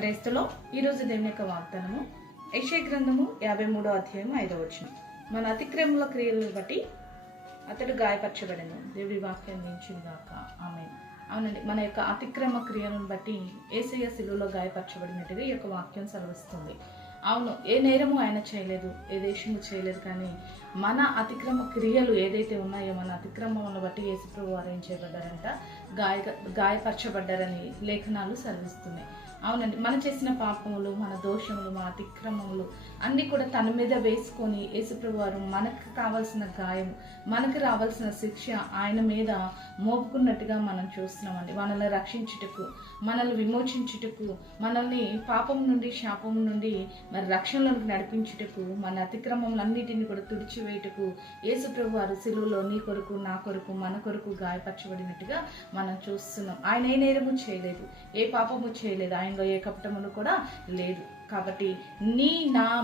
క్రైస్తలో ఈరోజు దేవుని యొక్క వాగ్దానము యెషయా గ్రంథము 53వ అధ్యాయం 5వ వచనం. మన అతిక్రమముల క్రియలను బట్టి అతడు గాయపరచబడెను. దేవుడి వాక్యం నిలిచింది గాక. ఆమేన్. అవునండి, మన యొక్క అతిక్రమ క్రియలను బట్టి యేసయ్య శిలువలో గాయపరచబడినట్టుగా ఈ యొక్క వాక్యం సెలవిస్తుంది. అవును, ఏ నేరము ఆయన చేయలేదు, ఏ దేశము చేయలేదు, కానీ మన అతిక్రమ క్రియలు ఏదైతే ఉన్నాయో మన అతిక్రమములను బట్టి యేసుప్రభు వారు ఏం చేయబడ్డారంట, గాయపరచబడ్డారని లేఖనాలు సెలవిస్తున్నాయి. అవునండి, మనం చేసిన పాపములు, మన దోషములు, మన అతిక్రమములు అన్నీ కూడా తన మీద వేసుకొని యేసుప్రభు వారు మనకు కావాల్సిన గాయం, మనకు రావాల్సిన శిక్ష ఆయన మీద మోపుకున్నట్టుగా మనం చూస్తున్నామండి. మనల్ని రక్షించుటకు, మనల్ని విమోచించుటకు, మనల్ని పాపం నుండి, శాపం నుండి మరి రక్షణలోకి నడిపించుటకు, మన అతిక్రమములన్నిటిని కూడా తుడిచివేయుటకు యేసుప్రభు వారు సిలువలో నీ కొరకు, నా కొరకు, మన కొరకు గాయపరచబడినట్టుగా మనం చూస్తున్నాం. ఆయన ఏ నేరము చేయలేదు, ఏ పాపము చేయలేదు, ఆయనలో ఏ కపటమును కూడా లేదు. కాబట్టి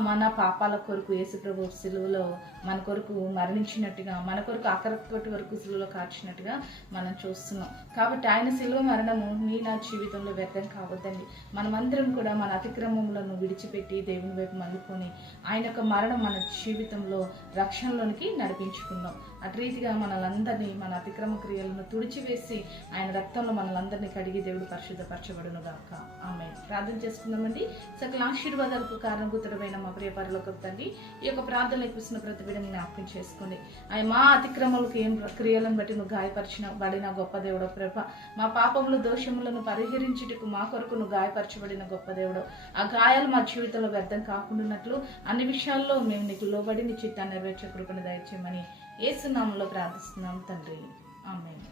మన పాపాల కొరకు యేసుప్రభు సిలువలో మన కొరకు మరణించినట్టుగా, మన కొరకు ఆఖరి వరకు సిలువలో కార్చినట్టుగా మనం చూస్తున్నాం. కాబట్టి ఆయన సిలువ మరణము నా జీవితంలో వ్యర్థం కావద్దండి. మనమందరం కూడా మన అతిక్రమములను విడిచిపెట్టి దేవుని వైపు మళ్ళుకొని ఆయన యొక్క మరణం మన జీవితంలో రక్షణలోనికి నడిపించుకున్నాం. అటు రీతిగా మనలందరినీ, మన అతిక్రమ క్రియలను తుడిచివేసి ఆయన రక్తంలో మనలందరినీ కడిగి దేవుడు పరిశుద్ధపరచబడును గాక. ఆమేన్. ప్రార్థన చేసుకుందామండి. సకల ఆశీర్వాదాలకు కారణభూతుడమైన మా ప్రియ పరలోకపు తండ్రి, ఈ యొక్క ప్రార్థనలు కూర్చున్న ప్రతి బిడ్డని జ్ఞాపకం చేసుకోండి. ఆయన మా అతిక్రమలకు ఏం క్రియలను బట్టి నువ్వు గాయపరిచిన గొప్ప దేవుడు ప్రభ, మా పాపములు, దోషములను పరిహరించుటకు మా కొరకు నువ్వు గాయపరచబడిన గొప్ప దేవుడు. ఆ గాయాలు మా జీవితంలో వ్యర్థం కాకుండానట్లు అన్ని విషయాల్లో మేము నీకు లోబడి నీ చిత్తాన్ని నెరవేర్చే కృపను దయచేయమని యేసు నామములో ప్రార్థిస్తున్నాం తండ్రి. ఆమేన్.